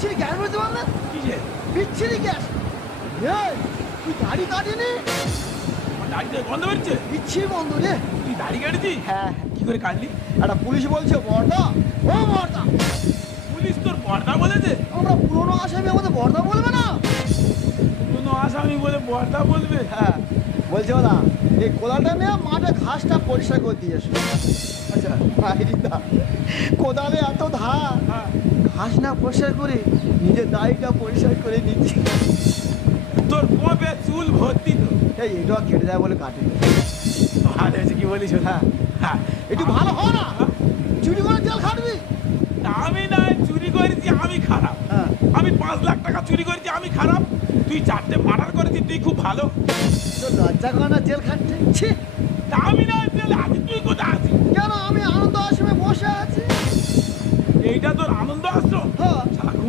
বিচ্ছিরি গ্যাস বলতে পারলেন? কিসের? বিচ্ছিরি গ্যাস। এই, তুই দাড়ি কাটিনি? আমার দাড়িতে গন্ধ বেরোচ্ছে। বিচ্ছিরি বন্ধ রে। তুই দাড়ি কাটছিস? হ্যাঁ। কি করে কাটলি? একটা পুলিশ বলছে বর্দা, ও বর্দা, পুলিশ তোর বর্দা বলেছে? আমরা পুরোনো আসামি আমাদের বর্দা বলবে না? পুরনো আসামি বলে বর্দা বলবে? হ্যাঁ, বলছে ওরা এই কোদালটা নিয়ে মাঠে ঘাসটা পরিষ্কার করে দিয়ে এসো। আচ্ছা। দা কোদালে এত ধার, হ্যাঁ। ঘাস না পরিষ্কার করে নিজের দাড়িটা পরিষ্কার করে নিচ্ছি। তোর কবে চুল ভর্তি তো। এই এটা কেটে যায় বলে কাটি। ভালো হয়েছে, কি বলিস? হ্যাঁ, হ্যাঁ, একটু ভালো হয় না? চুরি করে জেল খাটবি? আমি না চুরি করেছি আমি খারাপ? হ্যাঁ। আমি 5 লাখ টাকা চুরি করেছি আমি খারাপ? তুই 4টে মার্ডার করেছিস তুই খুব ভালো? তোর লজ্জা করে না জেল খাটতে? ছি! তা আমি না